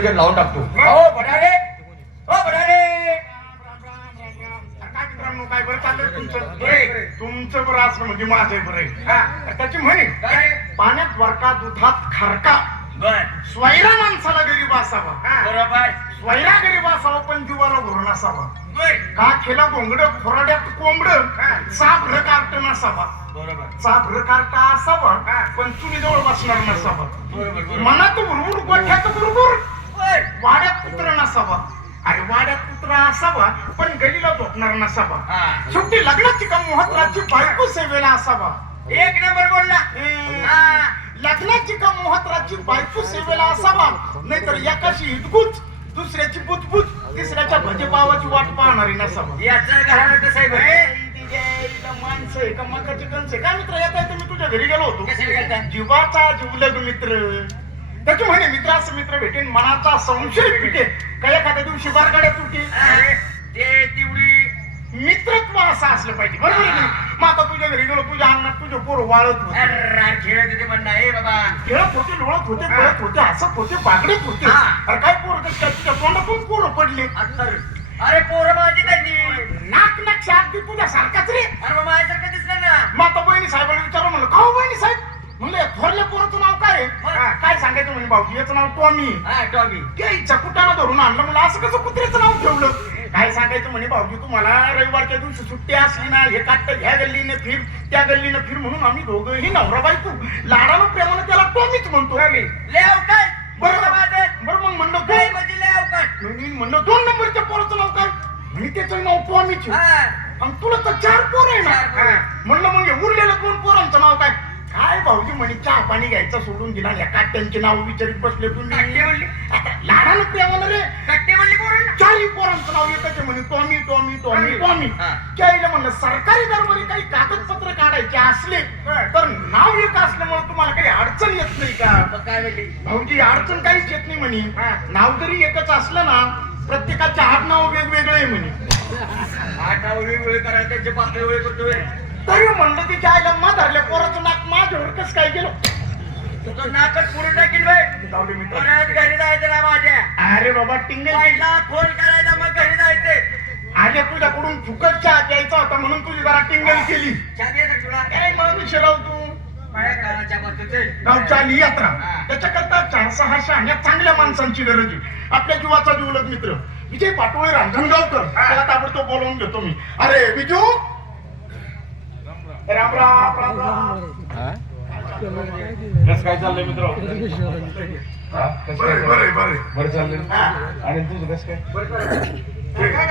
नियोजन लावून टाकतो. हो हो काय बरं चाललंय तुमचं? बरं तुमचं बरं असलं म्हणजे माझं बरं आहे. त्याची म्हणे पाण्यात वरका दुधात खारका. स्वैरा माणसाला गरीब असावा. बरोबर. स्वैरा गरीब असावा पण जीवाला घोरण असावा. का खेला गोंगड खोराड्यात कोंबड साप र कार्ट नसावा बरोबर. साप र कार्ट असावा पण तुम्ही जवळ बसणार नसावा. मनात उरवून गोठ्यात नसावा. अरे वाड्यात कुत्रा असावा पण गलीला झोपणार नसावा. हा. शेवटी लग्नाची का महत्वाची बायको सेवेला असावा. एक नंबर बोलला. हा. लग्नाची का महत्वाची बायको सेवेला असावा. नाहीतर एकाशी हितगुज दुसऱ्याची बुजबुज तिसऱ्याच्या भजेपावाची वाट पाहणारी नसावा. याचं घराणं कसं आहे बरं? माणसं आहे का मकाची कणसं. आहे? काय मित्र येता येता मी तुझ्या घरी गेलो होतो. कशाला गेलता? जीवाचा जीवलग मित्र. त्याची म्हणे मित्रास मित्र भेटेन मनाचा संशय फिटे काय एखाद्या दिवशी बारगाड्या तुटे. अरे, ते तेवढी मित्रत्व असं असलं पाहिजे बरोबर आहे की नाही? मग आता तुझ्या घरी गेलो तुझ्या अंगणात तुझे पोर वाळत होते. अर्रा, खेळत होते म्हणणं आहे बाबा. खेळत होते लोळत होते पळत होते हसत होते बागडत होते. हा. अरे काय पोरं काय तुझ्या तोंडातून पोरं पडले. अरे पोरं माझी त्यांनी. नाक नक्षा अगदी तुझ्या सारखाच रे. अरे मग माझ्यासारखं दिसलं ना. मग आता बहिणी साहेबांना विचारलं म्हणलं का हो बहिणी साहेब? म्हणलं थोरल्या पोराचं नाव काय आहे? काय सांगायचं म्हणे भाऊजी याचं नाव टॉमी. हा टॉमी. त्या कुटाला धरून आणलं म्हणलं असं कसं कुत्र्याचं नाव ठेवलं? काय सांगायचं म्हणे भाऊजी तुम्हाला रविवारच्या दिवशी सुट्टी असली ना हे काटतं ह्या गल्लीने फिर त्या गल्लीने फिर म्हणून आम्ही दोघंही नवरा बायको. लाडानं प्रेमानं त्याला टॉमीच म्हणतो. लय अवकाश बरोबर बरं. मग म्हणलं काय म्हणजे लय अवकाश मी म्हणलं दोन नंबरच्या पोराचं नाव काय? म्हणे त्याचं नाव टॉमीच आहे. हा. आणि तुला तर चार पोर आहे चार पोरं. ना म्हणलं मग हे उरलेलं दोन पोरांचं नाव काय? काय भाऊजी म्हणे चहा पाणी घ्यायचं सोडून दिला या काट्यांचे नाव विचारित बसले तुम्ही? लाडानं प्रेमानं रे. कट्टे म्हणले पोरांना. चारही पोरांचं नाव एकच आहे म्हणे टॉमी टॉमी टॉमी टॉमी. त्याईला म्हणलं सरकारी दरबारी काही कागदपत्र काढायचे असले तर नाव एक असल्यामुळे तुम्हाला काही अडचण येत नाही का? काय म्हणली भाऊजी अडचण काहीच येत नाही म्हणे. नाव जरी एकच असलं ना प्रत्येकाचे आडनाव वेगवेगळे आहे म्हणे. आठ वेळ करायला त्यांचे पातळी वेळ करतोय. तरी म्हणलं तिच्या आईला मा धरल्या पोराचं नाक माझ्यावर कसं काय गेलं? तो नाकच पुढे टाकील बाई. जाऊ दे मित्र. परत घरी जायचं ना माझ्या. अरे बाबा टिंगल फोन करायचा मग घरी जायचे. तुझ्याकडून फुकट चहा प्यायचा होता म्हणून तुझी जरा टिंगल केली. छान येतं तुला? काय म्हणून शिराव तू माझ्या कानाच्या बाजूचे गावच्या आली यात्रा. त्याच्याकरता चार सहा शहाण्या चांगल्या माणसांची गरज आहे. आपल्या जीवाचा जीवलग मित्र. विजय पाटोळे रांजणगावकर. त्याला ताबडतोब बोलवून घेतो मी. अरे विजू! राम राम राम राम. कसं काय चाललंय मित्र? हा? कसं काय बरे बरे बरे. बरं चाललंय? हा. आणि तुझं कसं काय? काय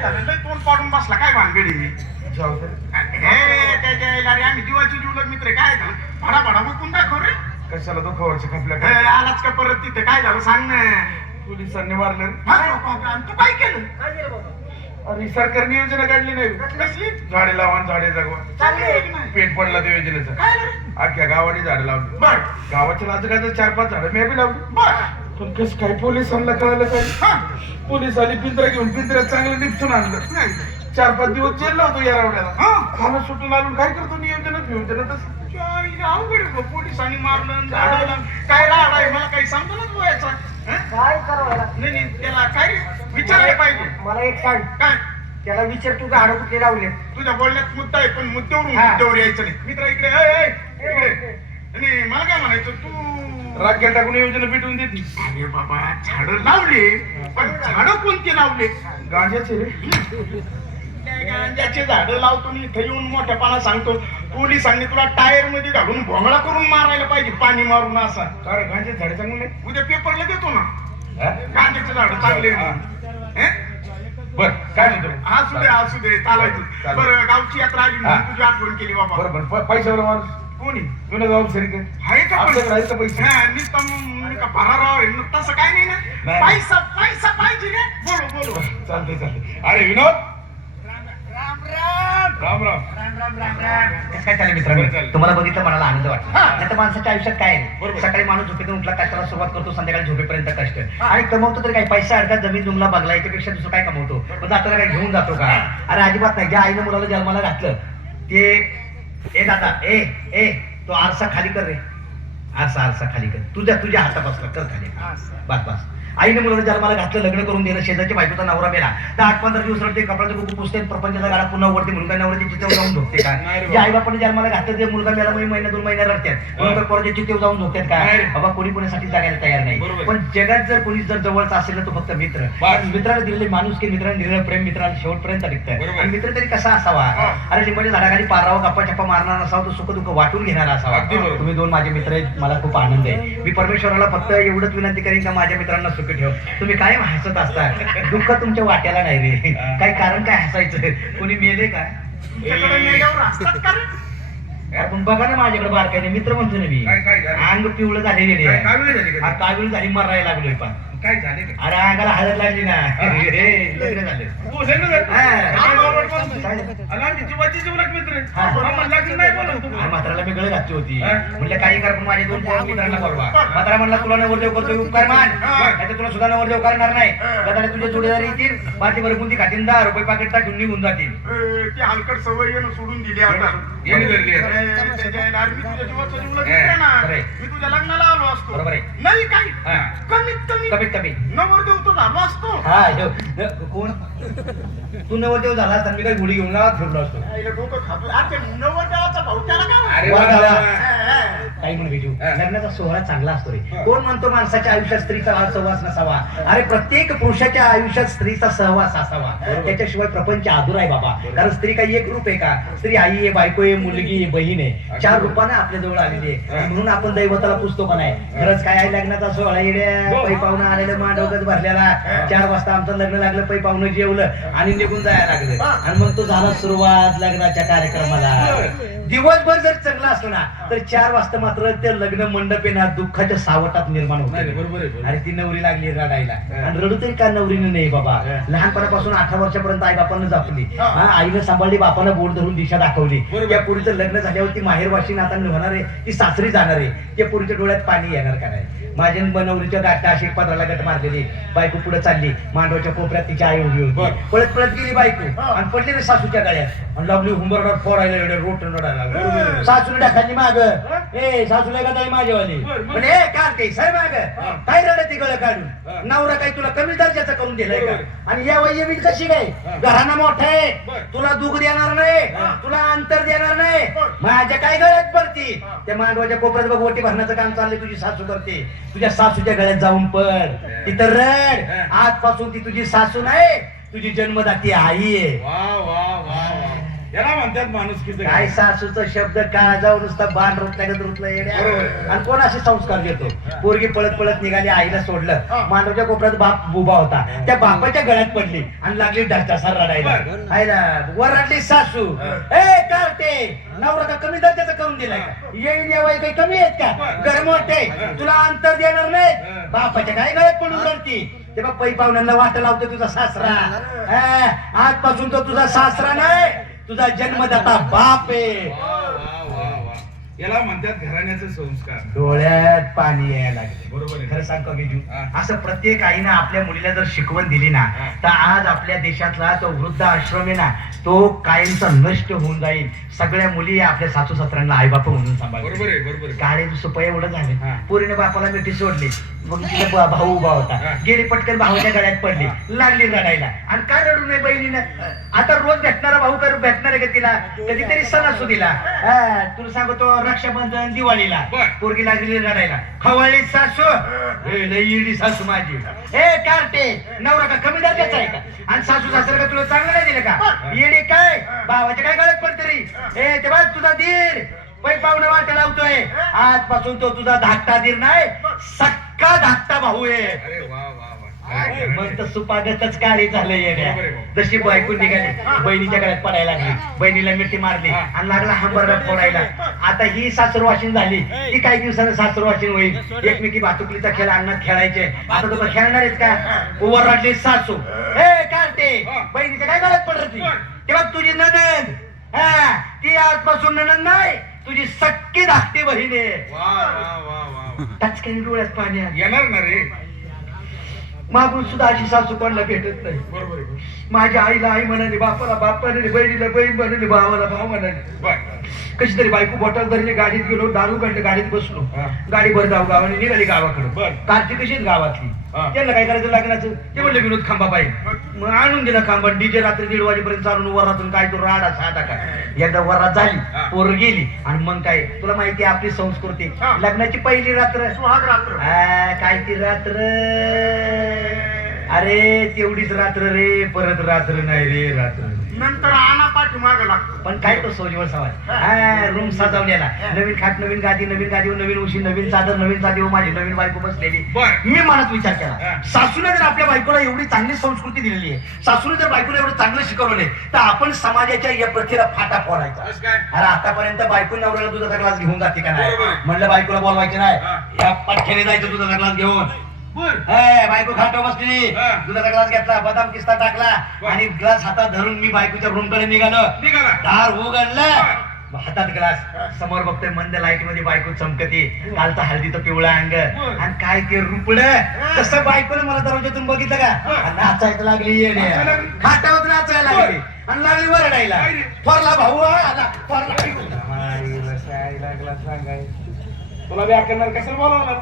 झालं? काय तोंड पाडून बसला. काय भानगडी? जाऊ. हे आम्ही जीवाची जीवलग मित्र. काय झालं? भाडा भाडा बघून दाखव रे. कशाला दुखावरचे खपल्या ए, काय? आलाच का परत तिथे? काय झालं? सांग ना. पोलिसांनी मारलं. हा, आणि तू काय केलं? अरे सरकार नियोजन काढली नाही. कसली? झाडे लावा झाडे जगवा. चांगली आहे की नाही? पेट पडला त्या योजनेचं. काय रे अख्ख्या गावाने झाडं लावली. बर. गावाच्या लाज काय तर चार पाच झाडं मी बी लावली. बर. पण कसं काय पोलिसांना कळालं काय? हा. पोलिसांनी पिंजरा घेऊन पिंजऱ्यात चांगलं निपटून आणलं. नाही चार पाच दिवस जेल होतो या रावड्याला. हा. खाणं सुटून आलो काय करतो नियोजनच नियोजनच चाईला अवघड आहे बा. पोलिसांनी मारलं झाडाला काय राड आहे? मला काही समजूनच बोलायचा काय करावं नाही नाही. त्याला काय विचारायला पाहिजे. मला एक सांग. काय? त्याला विचार तू झाडं कुठे लावले? तुझ्या बोलण्यात मुद्दा आहे पण मुद्द्यावरून हा. मुद्द्यावर यायचं नाही. मित्र इकडे ए, ए, इकडे. नाही मला काय म्हणायचं तू राख्या टाकून योजना पिटून देते अरे बाबा झाडं लावले पण झाडं कोणती लावले? गांजाचे रे. त्या गांजाचे झाडं लावतो आणि इथं येऊन मोठ्यापणा सांगतो. पोलिसांनी तुला टायरमध्ये घालून भोंगळा करून मारायला पाहिजे पाणी मारून असा. काय गांजाचे झाडे चांगले नाही? उद्या पेपरला देतो ना. हा? गांजाचे झाडं चांगले हा. बर काय म्हणतो? असू दे असू दे चालायचं. चालेल. बरं गावची यात्रा आली म्हणून हा. तुझी आठवण केली बाबा. बरोबर प- पैशावर माणूस? कोणी? जुनं जाऊन सरी काय आहे का पण? आपल्याकडे आहेत का पैसे? हा, नुसतं मग मी का भराराव आहे, नुसतं तसं काय नाही ना. नाही. पैसा पैसा पाहिजे रे बोलो बोलो. चालते चालते अरे विनोद? राम राम. काय चालेल मित्रांनो. तुम्हाला बघितलं मला आनंद. वाटला नाही तर माणसाच्या आयुष्यात काय आहे? सकाळी माणूस झोपेतून उठला कष्टाला सुरुवात करतो संध्याकाळी झोपेपर्यंत कष्ट. आणि कमवतो तरी काय? पैसा अडका जमीन जुमला बघला याच्यापेक्षा दुसरं काय कमवतो? मग जाताना काय घेऊन जातो का? अरे अजिबात नाही. ज्या आईनं मुलाला जन्माला घातलं ते ए दादा ए ए तो आरसा खाली कर रे. आरसा आरसा खाली कर. तुझ्या तुझ्या हातात असला कर खाली. बस बस. आईने मुलाला जन्माला घातलं लग्न करून दिलं शेजारच्या बायकोचा नवरा मेला. तर आठ पंधरा दिवस रडते कपड्याचं कुकू पुसते प्रपंचाचा गाडा पुन्हा वरती म्हणून काय नवऱ्याची चितेव जाऊन झोपते का? नाही रे जे आई बापाने जन्माला घातलं ते मुलगा मेला म्हणजे महिना दोन महिना रडतात म्हणून काय पोराच्या चितेव जाऊन झोपतात का? नाही रे. बाबा कोणी कोणासाठी जगायला तयार नाही. पण जगात जर कोणी जर जवळचा असेल ना तो फक्त मित्र. मित्राला दिलेले माणूस की मित्राने दिलेलं प्रेम मित्राला शेवटपर्यंत टिकतं. बरोबर. आणि मित्र तरी कसा असावा? अरे लिंबाच्या झाडाखाली पारावा गप्पा चप्पा मारणार नसावा तो सुख दुःख वाटून घेणारा असावा. तुम्ही दोन माझे मित्र आहेत मला खूप आनंद आहे. मी परमेश्वराला फक्त एवढंच विनंती करेन का माझ्या मित्रांना सुखी ठेव. तुम्ही कायम हसत असता? दुःख तुमच्या वाट्याला नाही रे. काही कारण काय हसायचं? कोणी मेले का? पण बघा ना माझ्याकडे बारकाईने मित्र म्हणतो ना मी. काय- काय? अंग पिवळं झालेले काय? कावीळ झाली? मरायला लागलोय पण. काय झाले का अरे अंगाला हळद लागली ना हे, लग्न झालं हो, झालं. हा. आमची जीवाची जीवलग मित्र. हा. आम्हाला नाही बोलत म्हाताराला मी गळ घातली होती हा? म्हणजे काही कर पण माझे दोन पोरं मित्रांना बोलवा म्हातारा म्हणला तुला नवरदेव करतोय उपकार मान नाही तुला सुद्धा नवरदेव करणार नाही गदाडे तुझे जोडीदार येतील बाटी भर बुंदी खातील दहा रुपये पाकिट टाकून निघून जातील ए, ती हलकट सवय आहे ना सोडून दिली आता येणे धरली आहे. अरे, त्याच्या आईला, अरे, मी तुझ्या जीवाचा जीवलग हे, मित्र ना. खरंय. मी तुझ्या लग्नाला आलो असतो बरोबर आहे. नाही काही हा. कमीत कमी कमीत कमी. नवरदेव तो झालो असतो. हा कोण? तू नवरदेव झाला तर मी काही गुढी घेऊन गावात फिरलो असतो. आईला डोकं खातो अरे, नवरदेवाचा भाऊ त्याला काय अरे वा, वा. हा, हा. काही हा. लग्नाचा सोहळा चांगला असतो रे. कोण म्हणतो माणसाच्या आयुष्यात स्त्रीचा सहवास नसावा? अरे प्रत्येक पुरुषाच्या आयुष्यात स्त्रीचा सहवास असावा. त्याच्याशिवाय प्रपंच आधुर आहे बाबा. कारण स्त्री काही एक रूप आहे का? स्त्री आई आहे बायको आहे मुलगी आहे बहीण आहे. चार रूपाने आपल्या जवळ आलेली आहे. म्हणून आपण दैवताला पुसतो का नाही? खरंच काय आहे लग्नाचा सोहळा येड्या हो. पै पाहुणं आलेलं मांडवगत भरलेला. चार वाजता आमचं लग्न लागलं पै पाहुणं जेवलं आणि निघून जायला लागलं. आणि मग तो झाला सुरुवात लग्नाच्या कार्यक्रमाला. दिवसभर जर चांगला असलं ना तर चार वाजता मात्र ते लग्न मंडप आहे ना दुःखाच्या सावटात निर्माण नाही, होते बरोबर आहे, बरोबर. ती नवरी लागली रडायला हा. आणि रडू तरी का नवरीने नाही बाबा हा. लहानपणापासून अठरा वर्षापर्यंत आई बापानं जपली हा. हा, आईनं सांभाळली बापानं बोट धरून दिशा दाखवली बरोबर. त्या पुरीचं लग्न झाल्यावर ती माहेरवाशी आता होणार आहे ती सासरी जाणार आहे त्या पुरीच्या डोळ्यात पाणी येणार का नाही माझ्या नवरीच्या गाठ्या अशी पदराला गट मारलेली बायको पुढे चालली मांडवाच्या कोपऱ्यात तिची आई उभी बर. होती पळत पळत गेली बायको हा. आणि पडली रे सासूच्या गळ्यात आणि लागली हुंबरडावर फोडायला एवढे रोट रडायला. सासूला टाकायची माग ए सासूला का ताई माझ्यावाली? पण ए कार्तिक साहेब माग. काय रडते गळ. काढून नवरा काही तुला कमी दर्जाचा करून दिलाय का. आणि या वय कशी काय. घरानं मोठं आहे. तुला दुःख देणार नाही. तुला अंतर देणार नाही. माझ्या काय गळ्यात पडती. त्या मांडवाच्या कोपऱ्यात बघ ओटी भरण्याचं काम चाललंय तुझी सासू करते तुझ्या सासूच्या गळ्यात जाऊन पड तिथं रड. आजपासून ती तुझी सासू नाही तुझी जन्मदाती आई आहे वा वा वा याला म्हणतात माणूस किती काय सासूचा शब्द काळजावर नुसता बाण रुतलं येड्या. बरोबर. आणि कोण असे संस्कार देतो पोरगी पळत पळत निघाली आईला सोडलं. हा. मांडवच्या कोपऱ्यात बाप उभा होता. त्या बापाच्या गळ्यात पडली आणि लागली ढाचासा रडायला बरं. आईला वर रडली सासू. ए कार्टे नवरा का कमी दर्जाचं करून दिलाय का? येईन यावाई काही कमी आहेत का? बरं. घर मोठे तुला अंतर देणार नाही. बापाच्या काय गळ्यात पडून रडती? ते बघ पै पाहुण्यांना वाट लावतो तुझा सासरा. आजपासून तो तुझा सासरा नाही. तुझा जन्मदाता बाप आहे याला म्हणतात घराण्याचे संस्कार डोळ्यात पाणी यायला लागले बरोबर आहे. खरं सांग का. असं प्रत्येक आईनं आपल्या मुलीला जर शिकवण दिली ना. तर आज आपल्या देशातला तो वृद्ध आश्रम आहे ना तो कायमचा नष्ट होऊन जाईल सगळ्या मुली आपल्या सासू सासऱ्यांना आईबाप म्हणून सांभाळ बरोबर आहे बरोबर आहे. काळे सुपय एवढं झाले हा. पोरीने बापाला मिठी सोडली मग बा- भाऊ उभा होता. गेली पटकन भाऊच्या गळ्यात पडली. लागली रडायला. आणि काय रडू नये बहिणीनं? आता रोज भेटणारा भाऊ कर भेटणार आहे का तिला? कधीतरी सण असू दिला. तुला सांगतो रक्षाबंधन दिवाळीला. पोरगी लागली रडायला. खवळली सासू. इडी सासू माझी. ए कार्टे नवरा का कमी दर्जाचा आहे का? आणि सासू सासरा का तुला चांगलं नाही दिलं का? येडी काय? भावाच्या काय गळत पण तरी ए ते बघ तुझा धीर पै पाहुणे वाटा लावतोय. आजपासून तो तुझा धाकटा धीर नाही. सक्का धाकटा भाऊ आहे? अरे वा वा वा. काय मग तर सुपागतच काळी झालं येड्या. भाऊ. जशी बायको निघाली बहिणीच्या गळ्यात पडायला लागली. बहिणीला मिठी मारली. आणि लागला हंबरला फोडायला आता ही सासरवाशीन झाली. ती काही दिवसानं सासरवाशीन होईल. एकमेकी भातुकलीचा खेळ अंगणात खेळायचे. आता तुम्ही खेळणार आहेत का? उभं रडली सासू. हे. कार्टे. बहिणीच्या काय गळ्यात पडत. तेव्हा तुझी ननंद हा ती आजपासून ननंद नाही. तुझी सक्की धाकटी बहीण आहे. वा वा वा वा. टचक्याने डोळ्यात पाणी आलं. येणार ना रे? मागून सुद्धा अशी सासू कोणाला भेटत नाही. बरोबर आहे. माझ्या आईला आई म्हणाली बापाला बाप म्हणाली बहिणीला बहीण म्हणाली भावाला भाव म्हणाली. कशी तरी बायको बॉटल धरली गाडीत गेलो दारू काढलं गाडीत बसलो. गाडी भरगाव गावाने निघाली गावाकडे. कारची कशी गावातली. त्यांना काय करायचं लग्नाचं? ते म्हणले विनोद खांबा पाहिजे मग आणून दिला खांबा डीजे रात्री दीड वाजेपर्यंत चालून वरातून काय तो राडा साधा काय. एकदा वरात झाली. पोर गेली आणि मग काय तुला माहिती आहे आपली संस्कृती. लग्नाची पहिली रात्र. सुहाग रात्र. आ, काय ती रात्र? अरे तेवढीच रात्र रे परत रात्र नाही रे रात्र नंतर आणा पाठीमाग लागतो. पण काय तो सोजवळ सवाल? रूम सजवलेला. नवीन खाट नवीन गादी नवीन गादीवर नवीन उशी नवीन चादर नवीन चादीवर माझी नवीन बायको बसलेली. बर. मी मनात विचार केला. सासूने जर आपल्या बायकोला एवढी चांगली संस्कृती दिलेली आहे सासूने जर बायकोला एवढं चांगलं शिकवलं तर आपण समाजाच्या या प्रथेला फाटा फोडायचा. काय? अरे आतापर्यंत बायको नवऱ्याला दुधाचा ग्लास घेऊन जाते का नाही? बरोबर आहे. म्हणलं बायकोला बोलवायचे नाही. हा. या पठ्ठ्याने जायचं दुधाचा ग्लास घेऊन. बायको खाटो बसली. दुधाचा ग्लास घेतला बदाम किस्ता टाकला. आणि ग्लास हातात धरून मी बायकोच्या रूमकडे निघालो. दार उघडलं. हातात ग्लास. समोर बघतोय मंद लाइटमध्ये बायको चमकते. कालचा हळदीचं पिवळा अंग. आणि काय ते रुपड. तसं बायकोने मला दरवाजातून बघितलं का? नाचायला लागली येणे नाचायला लागली? खाटावर नाचायला लागली. आणि लागली वरडायला? थोरला भाऊ आला थोरला तुला व्याकरणार कशाला बोलावणार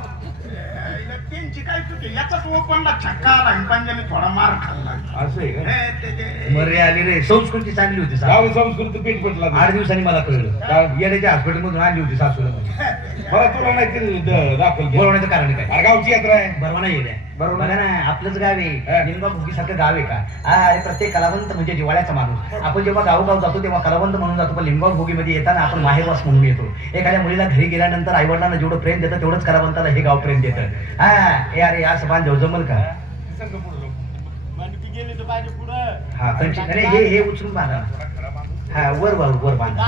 त्यांची काय चुकी याचाच ओपनला छक्का आला? हिंपांजाने थोडा मार खाल्ला. असं आहे का? हे, ते- ते- मरे आली रे. संस्कृती चांगली होती सासू. गावी संस्कृती पीठ पटला. आठ दिवसांनी मला कळलं. येण्याच्या हॉस्पिटल मधून आणली होती सासूला. मला तुला नाही ते द- दाखल केलं बोलवण्याचं कारण काय? अरे गावची यात्रा आहे. बरोबर नाही येण्या बरोबर. बघा ना आपलंच गाव आहे हा. निलंगा भुगीसारखं गाव आहे का हा, अरे प्रत्येक कलावंत म्हणजे जिवाळ्याचा माणूस आपण जेव्हा गावोगाव जातो तेव्हा कलावंत म्हणून जातो पण लिंगाव भोगीमध्ये येताना आपण माहेरवास म्हणून येतो एखाद्या मुलीला घरी गेल्यानंतर आईवडिलांना जेवढं प्रेम देतं तेवढंच कलावंताला हे गाव प्रेम देतं हा हे अरे असं बांधव जमल का. म्हणजे हा अरे हे हे उचलून बांधा हा वर वर वर बांधा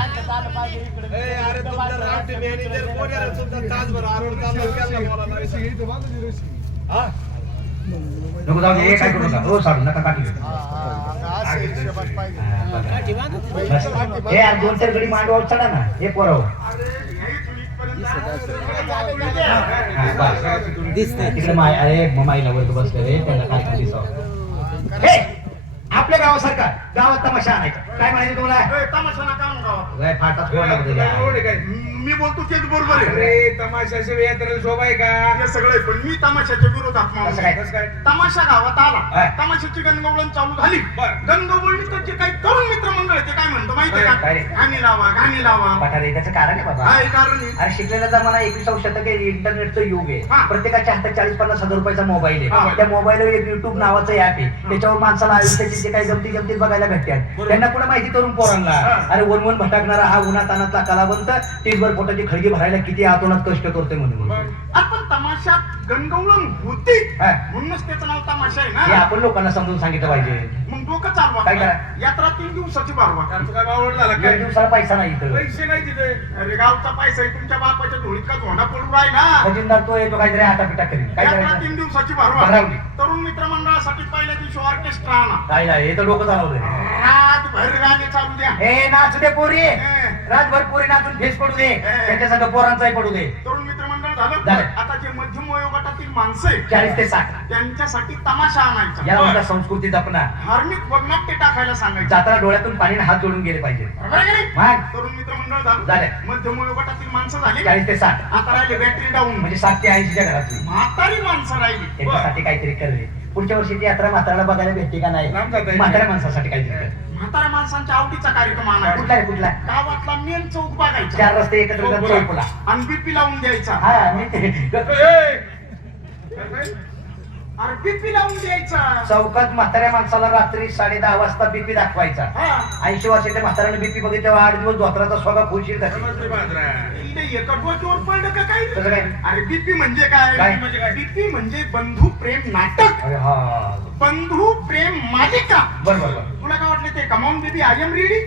नको जाऊ दे हे काय करू नका हो साडू नका काठी घेऊ. असं हिशोबात पाहिजे. हा, बघा. बस. हे यार दोन चार गडी मांडवावर चढा ना हे. तिकडे माय अरे माईला बसले रे त्यांना काय. हे आपल्या गावासारखा गावात तमाशा आणायचा काय म्हणायचं तुम्हाला ए, तमाशा तुला त्याला. एवढं काय मी बोलतो तेच बरोबर आहे अरे तमाशाशिवाय यात्रेला शोभा आहे का हे सगळं पण मी तमाशाच्या विरोधात माणूस कसं काय? आहे. कसं काय तमाशा गावात हा. आला तमाशाची गणगवळण चालू झाली बर. गणगवळणीत जे काही तरुण मित्र मंडळ आहे ते काय म्हणतो माहितीये काय का रे? गाणी लावा गाणी लावा पठारे त्याचं कारण आहे बाबा काय कारण आहे? अरे शिकलेला जमाना एकविसावं शतक आहे इंटरनेटचं युग हा. आहे प्रत्येकाच्या हातात चाळीस पन्नास हजार रुपयाचा मोबाईल हा. आहे त्या मोबाईलवर एक युट्यूब नावाचं ऍप आहे त्याच्यावर माणसाला आयुष्याचे जे काही गमती गमतीत बघायला भेटतात त्यांना पुन्हा माहिती तरुण पोरांना. अरे वन वन भटकणारा हा उन्हात अनातला कलावंत टीसभर पोटाची खळगी भरायला किती आतोनात कष्ट करतोय म्हणून आपण तमाशात गणगवळण होती. हा. म्हणूनच त्याचं नाव तमाशा आहे हे ना आपण लोकांना समजून सांगितलं पाहिजे. मग डोकं चालवा. काय करा? यात्रा तीन दिवसाची भरवा त्याचं काय बावड झाला एक काय दिवसाला पैसा नाही इथं. पैसे नाही तिथे. अरे गावचा पैसा आहे तुमच्या बापाच्या धुळीत का धोंडा पडू राहिला. खजिनदार तो येतो काहीतरी आटापिटा करेल काय यात्रा करायचं? तीन दिवसाची भरवा भरावली. तरुण मित्र मंडळासाठी पहिल्या दिवशी ऑर्केस्ट्रा आणा. काय नाही हे तर डोकं चालवलंय रात भर गाणे चालू द्या. हे नाचू दे पोरी. रातभर पोरी नाचून फेस पडू दे. त्याच्या संग पोरांचाही पडू दे. तरुण मित्र झालं झालं. आता जे मध्यम वयोगटातील माणसं आहे चाळीस ते साठ. त्यांच्यासाठी तमाशा आणायचा. याला म्हणतात संस्कृती जपना धार्मिक वगनाट्य टाकायला सांगायचं. जाताना डोळ्यातून पाणी हात जोडून गेले पाहिजे. बरोबर आहे की नाही? मग? तरुण मित्र मंडळ झालं झालं. मध्यम वयोगटातील माणसं झाली. चाळीस ते साठ. आता राहिले बॅटरी डाऊन म्हणजे सात ते ऐंशीच्या घरातली. म्हातारी माणसं राहिली. त्यांच्यासाठी काहीतरी करले. पुढच्या वर्षी ती यात्रा म्हाताऱ्याला बघायला भेटते का नाही? लांब जाता. म्हाताऱ्या माणसासाठी काहीतरी कर. म्हाताऱ्या माणसांच्या आवडीचा कार्यक्रम कुठला आणायचा रे कुठला गावातला मेन चौक बघायचा. चार रस्ते एकत्र चौक. चौकला आणि बीपी लावून द्यायचा. हा मी ते- अरे बीपी लावून द्यायचा. चौकात म्हाताऱ्या माणसाला रात्री साडे दहा वाजता बीपी दाखवायचा. हा. ऐंशी वर्षाच्या म्हाताऱ्याने बीपी बघितल्यावर आठ दिवस धोत्राचा स्वगा खुशील जाते इथे एका पडलं का कसं काय अरे बीपी म्हणजे काय? काय? म्हणजे? बीपी म्हणजे बंधू प्रेम नाटक. अरे हा. बंधू प्रेम मालिका. बर बर बर. तुला काय वाटलं ते? कमावून baby I am ready?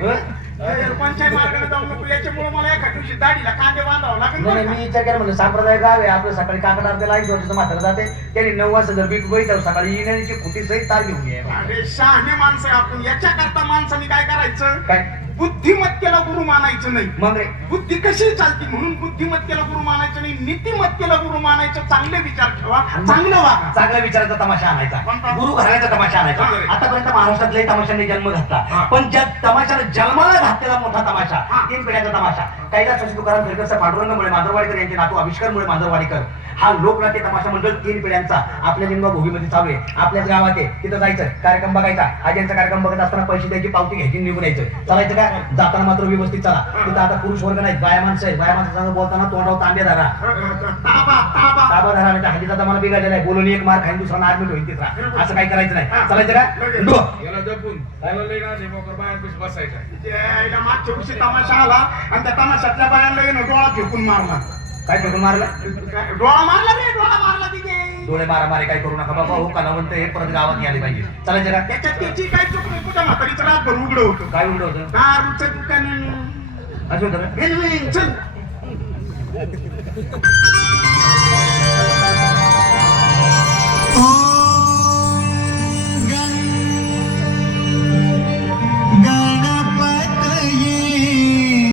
Panchayat मार्गाने जाऊ नको. याच्यामुळे मला एका दिवशी दाढीला कांदे बांधावं लागेल नाही बरं नाही, का? मी विचार केला म्हणलं संप्रदाय गाव आहे आपलं सकाळी काकडा आपल्याला ऐंशी वर्षाचं म्हातारा जाते. त्याने नऊ वाजता जर बीपी बघितलं सकाळी येण्याची खुटी सहित तार घेऊन ये. अरे शहाणे माणसं आहे आपण. याच्या करता माणसाने काय करायचं? काय? बुद्धिमत्तेला गुरु मानायचं नाही. मग रे. बुद्धी कशी चालती? म्हणून बुद्धिमत्तेला गुरु मानायचं नाही. नीतिमत्तेला गुरु मानायचं. चांगले विचार ठेवा. चांगलं वागा. चांगल्या विचाराचा तमाशा आणायचा? गुरु घराण्याचा तमाशा आणायचा. आतापर्यंत महाराष्ट्रात लय तमाशांनी जन्म घातला. हा. पण ज्या तमाशाने जन्माला घातलेला मोठा तमाशा हा. तीन पिढ्याचा तमाशा. कैलास शशी तुकाराम फिरकरचा पांडुरंगमुळे मांजरवाडीकर यांचे नातू आविष्कारमुळे मांजरवाडीकर हा लोकनाट्य तमाशा मंडळ तीन पिढ्यांचा. आपल्या लिंगा भोगीमध्ये चालू आहे. आपल्याच गावात आहे. तिथं जायचं. कार्यक्रम बघायचा. आज्यांचा कार्यक्रम बघत असताना पैसे द्यायची पावती घ्यायची निघून यायचं. चालायचं काय? जाताना मात्र व्यवस्थित चला. तिथं आता पुरुष वर्ग नाही बाया माणसं आहे बाया माणसं बोलताना तोंडावर तांबे धरा. ताबा ताबा. ताबा धरा नाही तर हल्लीचा जमाना बिघडलेला आहे बोलून एक मार खाईन दुसरा आर्मी होईल तिसरा. असं काही करायचं नाही. चालायचं का? डो. याला जपून. त्याला लई ना मोकर बाहेर बसायचा. त्या मागच्या तमाशा आला. आणि त्या तमाशातल्या बायांना डोळा फेकून मारला. काय फेकून मारला? डोळा मारला रे डोळा मारला तिथे. डोळे मारा मारे काय करू नका बाबा हो कलावंत हे परत गावात आले पाहिजे. चला जरा. त्याच्यात त्याची काय चुक नाही कुठं म्हातारीचं रातभर उघडं होतं. काय उघडं होतं? दारूचं दुकान. असं होतं चल Oh